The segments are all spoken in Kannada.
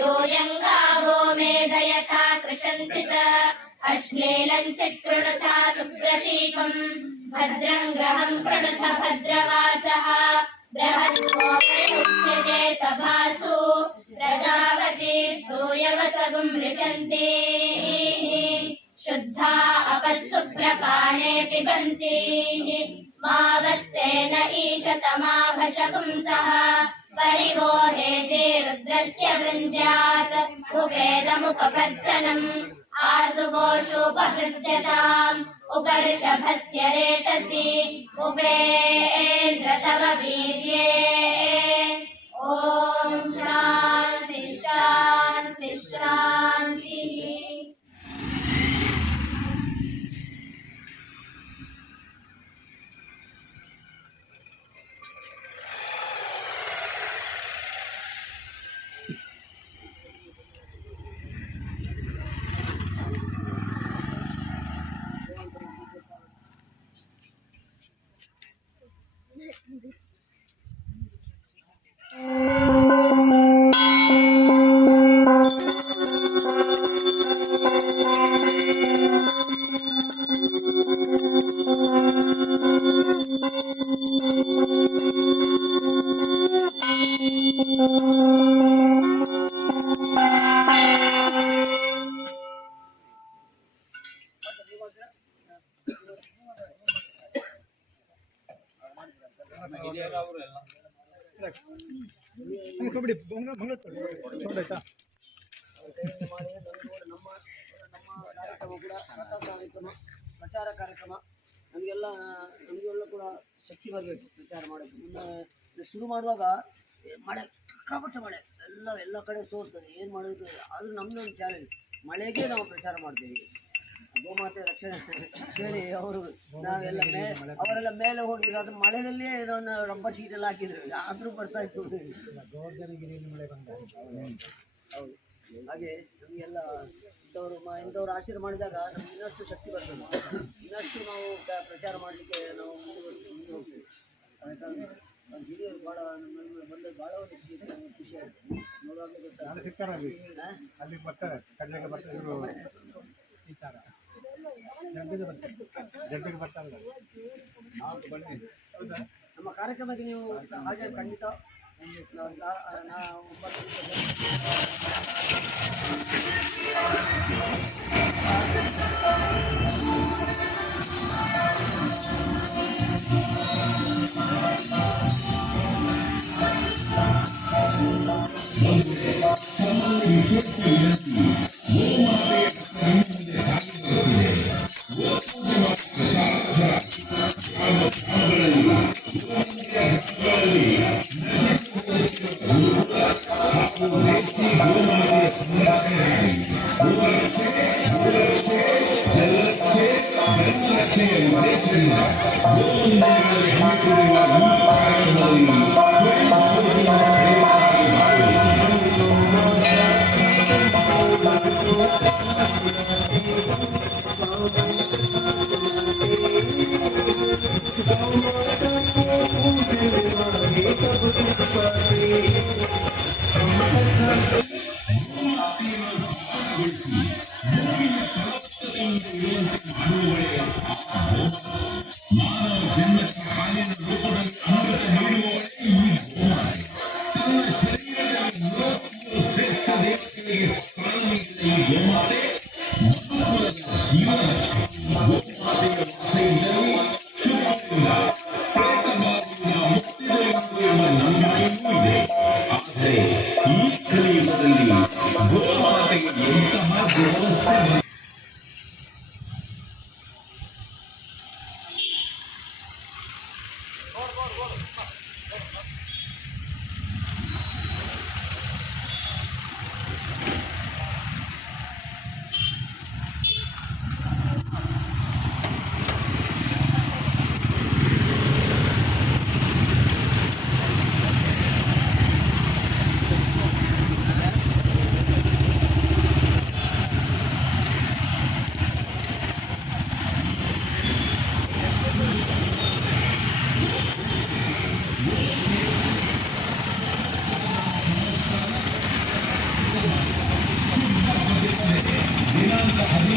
योऽयङ्गावो मेधयथा कृशंसित अश्लीलं चित्कृणुता सुप्रतीकम् भद्रं ग्रहं कृणुत भद्रवाचः बृहत्कोपयुज्यते सभासु प्रजावती सूयवसगुं मृशन्ति शुद्धा अपःसुप्रपाणे पिबन्ति मावस्तेन ईशतमाभशगुंसः परिवोहेति रुद्रस्य वृञ्जात् उपेदमुपपर्चनम् आसुगोषोपहृज्यताम् उपर्षभस्य रेतसि उपेन्द्र तव वीर्ये ॐ शान्ति शान्ति शान्तिः। ಪ್ರಚಾರ ಕಾರ್ಯಕ್ರಮ ನಮಗೆಲ್ಲ ಕೂಡ ಶಕ್ತಿ ಬರಬೇಕು ಪ್ರಚಾರ ಮಾಡೋದು. ಮುನ್ನ ಶುರು ಮಾಡುವಾಗ ಮಳೆ ಸಿಕ್ಕಾಪಟ್ಟೆ ಮಳೆ ಎಲ್ಲ ಕಡೆ ಸೋರ್ತದೆ, ಏನು ಮಾಡೋದು? ಆದರೂ ನಮ್ಮದೊಂದು ಚಾಲೆಂಜ್, ಮಳೆಗೆ ನಾವು ಪ್ರಚಾರ ಮಾಡ್ತೀವಿ. ಗೋಮಾತೆ ರಕ್ಷಣೆ ಹೇಳಿ ನಾವೆಲ್ಲ ಅವರೆಲ್ಲ ಮೇಲೆ ಹೋಗಿ ಅದು ಮಳೆಯಲ್ಲೇ ರಬ್ಬರ್ ಶೀಟ್ ಎಲ್ಲ ಹಾಕಿದ್ರು, ಆದರೂ ಬರ್ತಾ ಇತ್ತು. ಹೌದು, ಹಾಗೆ ನಮಗೆಲ್ಲ ಇಂಥವ್ರು ಆಶೀರ್ವಾದ ಮಾಡಿದಾಗ ನಮ್ಗೆ ಇನ್ನಷ್ಟು ಶಕ್ತಿ ಬರ್ತದೆ, ಇನ್ನಷ್ಟು ನಾವು ಪ್ರಚಾರ ಮಾಡಲಿಕ್ಕೆ ನಾವು ಮುಂದೆ ಹೋಗ್ತೀವಿ. ಹಿರಿಯರು ಭಾಳ ಬಂದ ಭಾಳ ಒಂದು ಖುಷಿ ಆಯಿತು ನೋಡುವಾಗಲೇ ನಮ್ಮ ಕಾರ್ಯಕ್ರಮಕ್ಕೆ ನೀವು ಹಾಗೆ ಖಂಡಿತ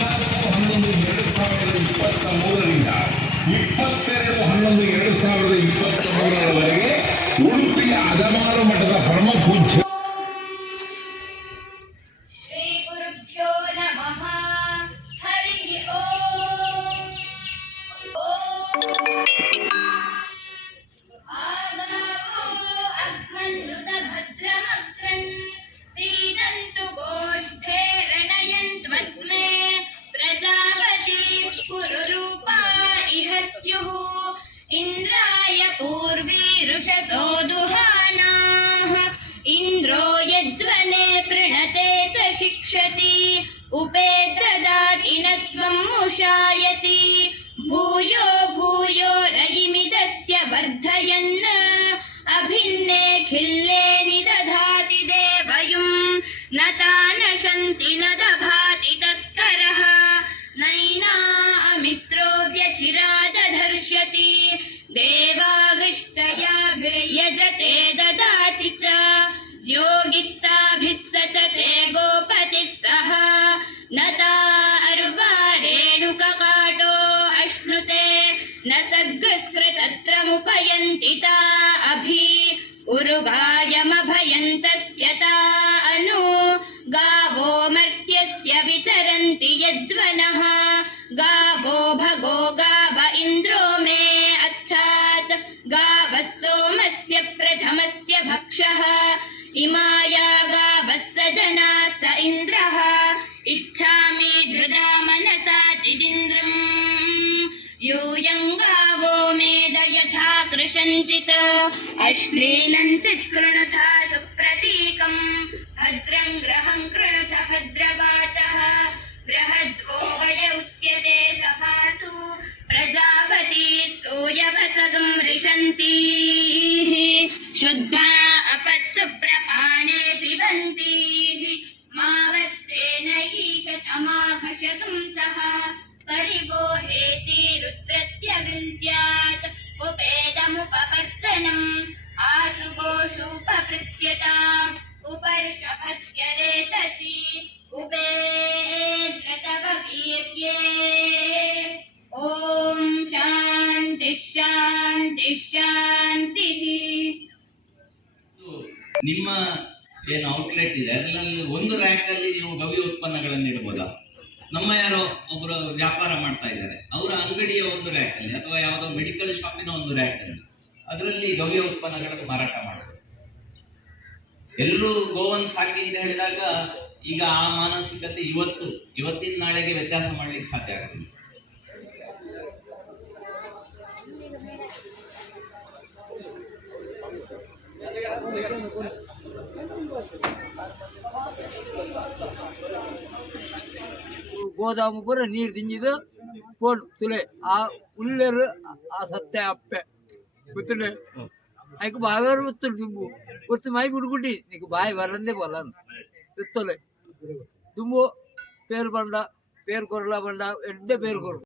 22/11/2023 ಉಡುಪಿಯ ಅದಮಾರು ಮಠದ ಪರಮ ಪೂಜ್ಯ ಶ್ರೀ ಗುರುಭ್ಯೋ ನಮಃ. ಹರಿ ಓಂ. ಆಗಾವೋ ಅಗ್ಮನ್ಯುತ ಭದ್ರಮಕ್ರನ್ ಸೀದಂತು ಗೋಷ್ಠೇ ರಣಯನ್ತ್ವಸ್ಮೇ ಪ್ರಜಾಪತಿ ಪುರುರೂಪಾ ಇಹ ಸ್ಯುಃ ಇಂದ್ರಾಯ ಪೂರ್ವೀರುಷಸೋ दुहानाः इंद्रो यज्वने प्रणते च शिक्षति उपेददाति न स्वं मुषायति भूयो भूयो रयिमिदस्य वर्धयन् अभिन्ने खिल्ले निदधाति देवयुं न तानशन्ति न दभाति तस्करः नैना अमित्रो व्यथिरादधर्ष्यति देवागश्चयाभिर्यजते ददाति च योगित्ताभिः सचते गोपतिः सह नता अर्वा रेणुककाटो अश्नुते न सग्रस्कृतत्रमुपयन्ति ता अभि उरुगायमभयन्तस्य ता अनु गावो मर्त्यस्य विचरन्ति यज्वनः गावो भगो गाव इन्द्रो मे अच्छात् गावः सोमस्य प्रथमस्य भक्षः इमाया गावः स जना स इन्द्रः इच्छामि धृदा मनसा चिदिन्द्रम् यूयं गावो मेद यथा कृशञ्चित् अश्लीलञ्चित् कृणुता सुप्रतीकम् भद्रं ग्रहं कृणुत भद्रवाचः बृहद्वो वय उच्यते सभासु प्रजापति स्तूयवसगं रिषन्तीः शुद्धा अपत्सु प्रपाणे पिबन्तीः मावत्तेन ईशतमाघशतुं सः परिगोहेति रुद्रस्य वृन्त्यात् उपेदमुपवर्तनम् आसुगोषुपपृच्छ्यता उपर्षभस्य रेतसि उपेन्द्रतव वीर्ये ॐ शान्ति शान्ति शान्तिः. ನಿಮ್ಮ ಏನು ಔಟ್ಲೆಟ್ ಇದೆ ಅದರಲ್ಲಿ ಒಂದು ರ್ಯಾಕ್ ಅಲ್ಲಿ ನೀವು ಗವ್ಯ ಉತ್ಪನ್ನಗಳನ್ನು ಇಡಬಹುದಾ? ನಮ್ಮ ಯಾರೋ ಒಬ್ಬರು ವ್ಯಾಪಾರ ಮಾಡ್ತಾ ಇದ್ದಾರೆ, ಅವರ ಅಂಗಡಿಯ ಒಂದು ರ್ಯಾಕ್ ಅಲ್ಲಿ ಅಥವಾ ಯಾವುದೋ ಮೆಡಿಕಲ್ ಶಾಪಿನ ಒಂದು ರ್ಯಾಕ್ ಅಲ್ಲಿ ಅದರಲ್ಲಿ ಗವ್ಯ ಉತ್ಪನ್ನಗಳನ್ನು ಮಾರಾಟ ಮಾಡಬಹುದು. ಎಲ್ಲರೂ ಗೋವನ್ನು ಸಾಕಿ ಅಂತ ಹೇಳಿದಾಗ ಈಗ ಆ ಮಾನಸಿಕತೆ ಇವತ್ತಿನ ನಾಳೆಗೆ ವ್ಯತ್ಯಾಸ ಮಾಡ್ಲಿಕ್ಕೆ ಸಾಧ್ಯ ಆಗುದಿಲ್ಲ. ಗೋದಾಮು ಪೂರ ನೀರು ತಿಂಜಿದು ಕೋಡ್ ತುಲೆ ಆ ಉಳ್ಳೇರು ಆ ಸತ್ಯ ಅಪ್ಪೆ ಗೊತ್ತುಂಡೆ అయికు బాగా వస్తుంది దుమ్ము వస్తే మై గుడుకుంటి నీకు బాయ్ వరందే పోలాను ఎత్తలే దుమ్ము పేరు బండ పేరు కొరల బండ ఎడ్డ పేరు కొర